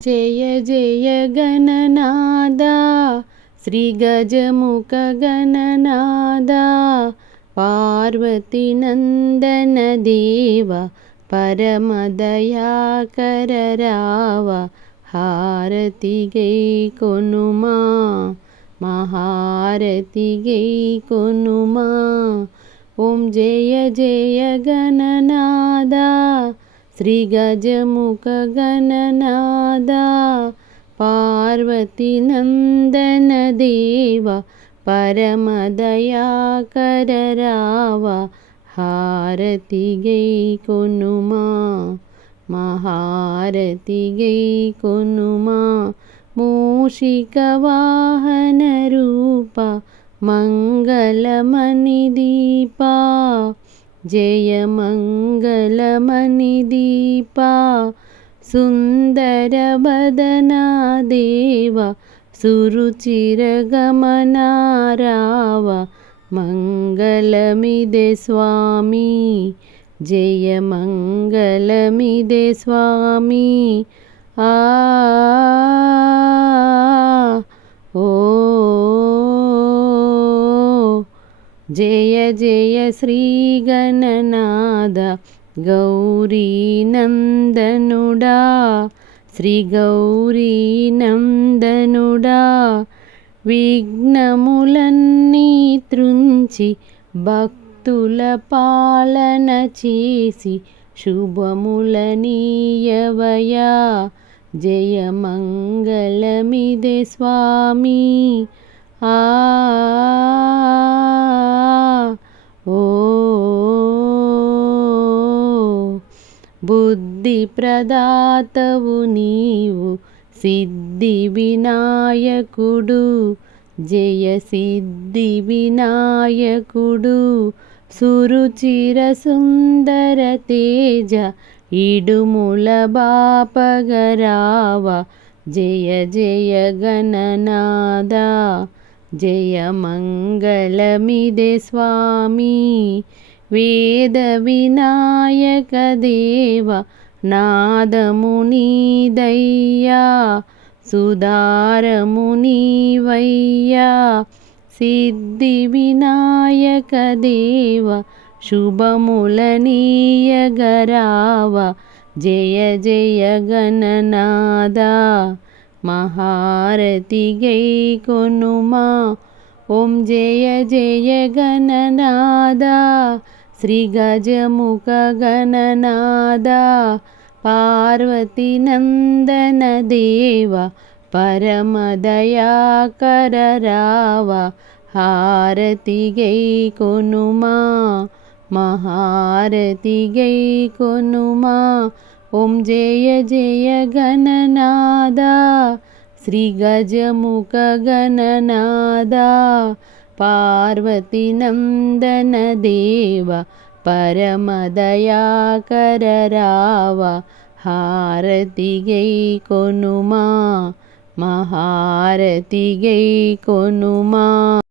జయ జయ గణనాదా శ్రీ గజముఖ గణనాదా పార్వతి నందన దేవ పరమదయాకర రావ హారతి గై కొనుమా మహారతి గై కొనుమా. ఓం జయ జయ గణనాదా శ్రీ గజముఖ గణనాదా పార్వతి నందన దేవ పరమదయాకర రావ హారతి గై కొనుమా మహారతి గై కొనుమా. మూషిక వాహన రూప మంగళమణి దీపా జయ మంగళమణి దీపా సుందర వదనా దేవ సురుచిర గమనా రావ మంగళమిదే స్వామి జయ మంగళమిదే స్వామి. ఆ ఓ జయ జయ శ్రీ గణనాద గౌరీ నందనుడా శ్రీ గౌరీ నందనుడా విఘ్నములన్నీ త్రుంచి భక్తుల పాలన చేసి శుభములనీయవయా జయ మంగళమిదే స్వామి. ఆ ఓ బుద్ధి ప్రదాతవు నీవు సిద్ధి వినాయకుడు జయ సిద్ధి వినాయకుడు సురుచిర సుందర తేజ ఇడుముల బాపగరావ జయ జయ గణనాదా జయ మంగళమిదే స్వామి. వేద వినాయక దేవ నాదము నీదయ్యా సుధారము నీవయ్యా సిద్ధి వినాయక దేవ శుభములనీయగరావ జయ జయ గణనాదా మహారతి గై కొనుమా. ఓం జయ జయ గణనాదా శ్రీ గజముఖ గణనాదా పార్వతి నందన దేవ పరమదయాకర రావ హారతి గై కొనుమా మహారతి గై కొనుమా. ఓం జయ జయ గణనాదా శ్రీ గజముఖ గణనాదా పార్వతి నందన దేవ పరమదయాకర రావ హారతి గై కొనుమా మహారతి గై కొనుమా.